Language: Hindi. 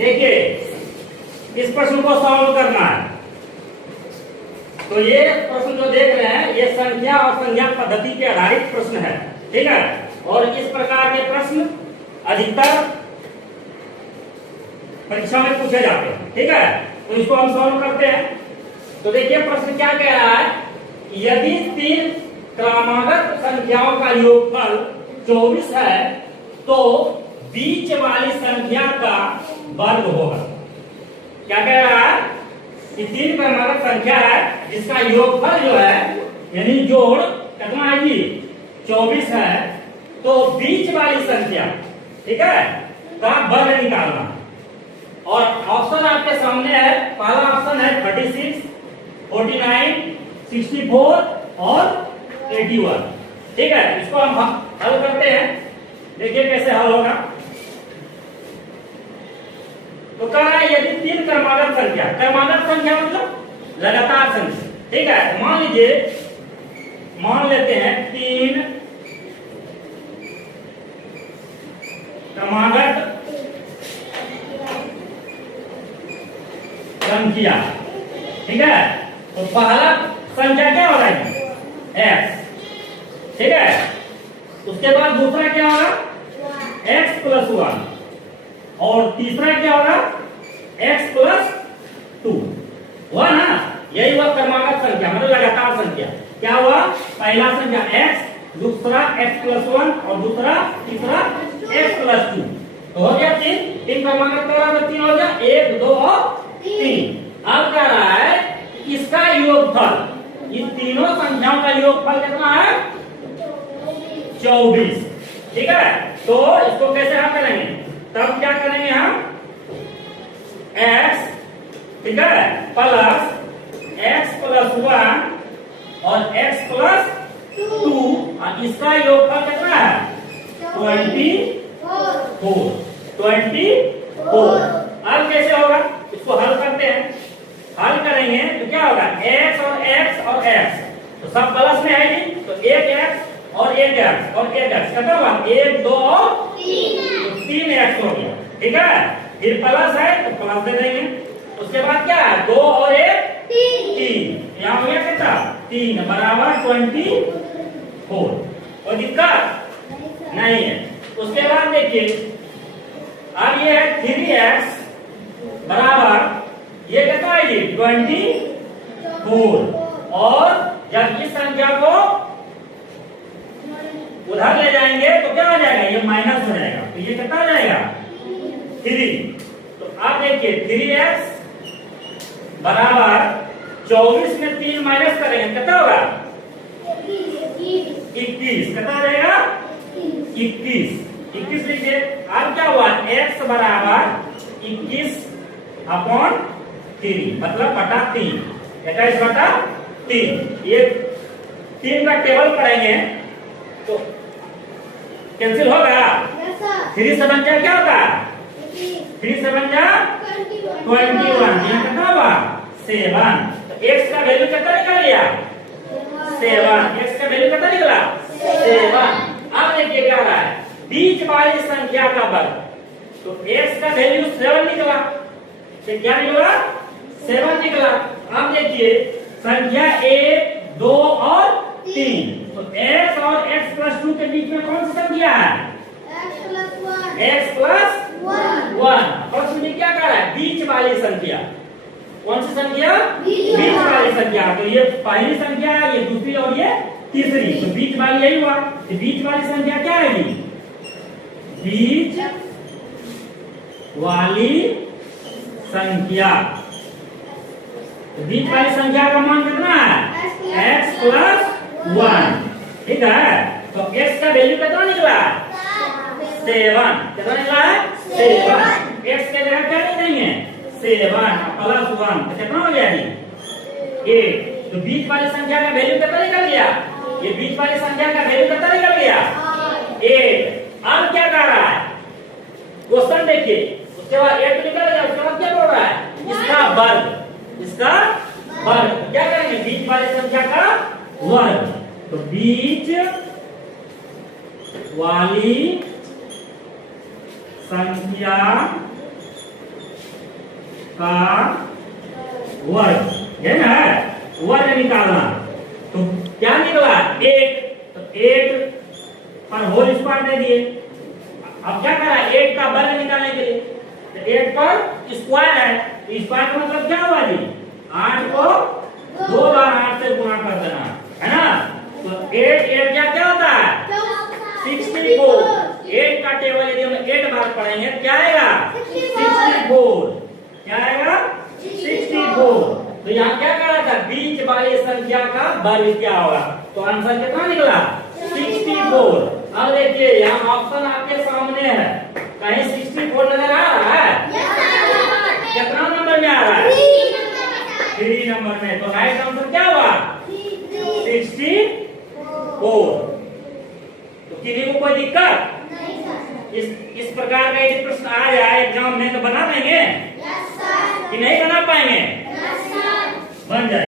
देखिए इस प्रश्न को सॉल्व करना है। तो ये प्रश्न जो देख रहे हैं ये संख्या और संज्ञा पद्धति के आधारित प्रश्न है, ठीक है। और इस प्रकार के प्रश्न अधिकतर परीक्षा में पूछे जाते हैं, ठीक है। तो इसको हम सॉल्व करते हैं। तो देखिए प्रश्न क्या कह रहा है, यदि 3 क्रमागत संख्याओं का योगफल 24 है तो बीच वाली संख्या का वर्ग होगा। क्या कह रहा है कि 3 क्रमागत संख्या है जिसका योगफल जो है यानी जोड़ कितना है जी 24 है, तो बीच वाली संख्या, ठीक है, का वर्ग निकालना। और ऑप्शन आपके सामने है। पहला ऑप्शन है 36, 49, 64 और 81, ठीक है। इसको हम हल करते हैं, देखिए कैसे हल होगा। तो कह रहा है यदि 3 क्रमागत संख्या, क्रमागत संख्या मतलब लगातार संख्या, ठीक है। मान लीजिए, मान लेते हैं 3 क्रमागत संख्या, ठीक है। तो पहला संख्या क्या होगा x, ठीक है। उसके बाद दूसरा क्या होगा x + 1 और तीसरा क्या होगा x + 2 हुआ ना। यही हुआ क्रमागत संख्या मतलब लगातार संख्या। क्या हुआ, पहला संख्या x, दूसरा x + 1 और दूसरा तीसरा x + 2। तो हो गया 3 क्रमागत तो 3 हो गया, 1 2 और 3। अब क्या रहा है इसका योगफल, इन तीनों संख्याओं का योगफल कितना है 24, ठीक है। तो इसको कैसे हल करेंगे, तब क्या करेंगे हम x, ठीक है, प्लस x + 1 और x + 2 और इसका योगफल कितना है 24। अब कैसे होगा, इसको हल करते हैं। हल करेंगे तो क्या होगा x और x और x तो सब प्लस में आएगी, तो 1x और 1x और 1x कितना हुआ 1 2 और 3x हो गया, ठीक है। फिर प्लस है तो प्लस दे देंगे। उसके बाद क्या है 2 और 1 3, यहाँ हो गया कितना 3 बराबर 24। कोई दिक्कत नहीं है। उसके बाद देखिए अब ये है 3x बराबर ये कितना है 24। और जब इस संख्या को उधर ले जाएंगे तो क्या हो जाएगा, ये माइनस हो जाएगा, तो ये कितना हो जाएगा 3। तो आप देखिए 3x बराबर 24 में 3 माइनस करेंगे कितना होगा 21, कितना हो जाएगा 21 लिखिए। अब क्या हुआ x बराबर 21/3 मतलब बटा 3, 21/3। ये 3 का टेबल पढ़ेंगे तो कैंसिल होगा। 3 7 क्या होगा 3 7 21, यहाँ कितना होगा 7। तो x का वैल्यू कितना निकल गया 7, x का वैल्यू कितना निकला 7। अब देखिए क्या रहा है बीच वाली संख्या का वर्ग, तो x का वैल्यू 7 निकला, तो क्या निकला 7 निकला। अब देखिए संख्या 1 2 और 3, तो x और x + 2 के बीच में कौन सी संख्या है x + 1। प्रश्न में क्या कह रहा है बीच वाली संख्या, कौन सी संख्या बीच वाली संख्या। तो ये पहली संख्या है, ये दूसरी और ये तीसरी, तो बीच वाली यही हुआ। तो बीच वाली संख्या क्या है बीच वाली संख्या, तो बीच वाली संख्या का मान कितना है x + 1, ठीक है। तो x का वैल्यू कितना निकला 7, कितना निकला है 7। x के जगह क्या नहीं देंगे 7 + 1 तो कितना हो गया 8। तो बीच वाली संख्या का वैल्यू कितना निकल गया, ये बीच वाली संख्या का वैल्यू कितना निकल गया 8। अब क्या कर रहा है क्वेश्चन देखिए, उसके बाद 8 निकल गया, उसके बाद क्या बोल रहा है इसका वर्ग। क्या करेंगे बीच वाली संख्या का वर्ग, तो बीच वाली संख्या का वर्ग, है ना, वर्ग निकालना। तो क्या निकला 8, तो 8 पर होल स्क्वायर दे दिए। अब क्या करा 8 का वर्ग निकालने के लिए, तो 8 पर स्क्वायर है, स्क्वायर का मतलब क्या हुआ जी 8 को 2 बार 8 से गुणा कर देना, है ना। तो 8 क्या होता है 64। 8 का टेबल यदि हम 8 बार पढ़ेंगे क्या आएगा 64, क्या आएगा 64। तो यहाँ क्या करा था बीच वाली संख्या का वर्ग क्या होगा, तो आंसर कितना निकला 64। अब देखिए यहाँ ऑप्शन आपके सामने है, कहीं 64 नजर आ रहा है? कितना नंबर में आ रहा है 3 नंबर में। तो राइट आंसर क्या हुआ 64। तो किसी को कोई दिक्कत इस प्रकार का यदि प्रश्न आ जाए एग्जाम में तो बना पाएंगे कि नहीं बना पाएंगे?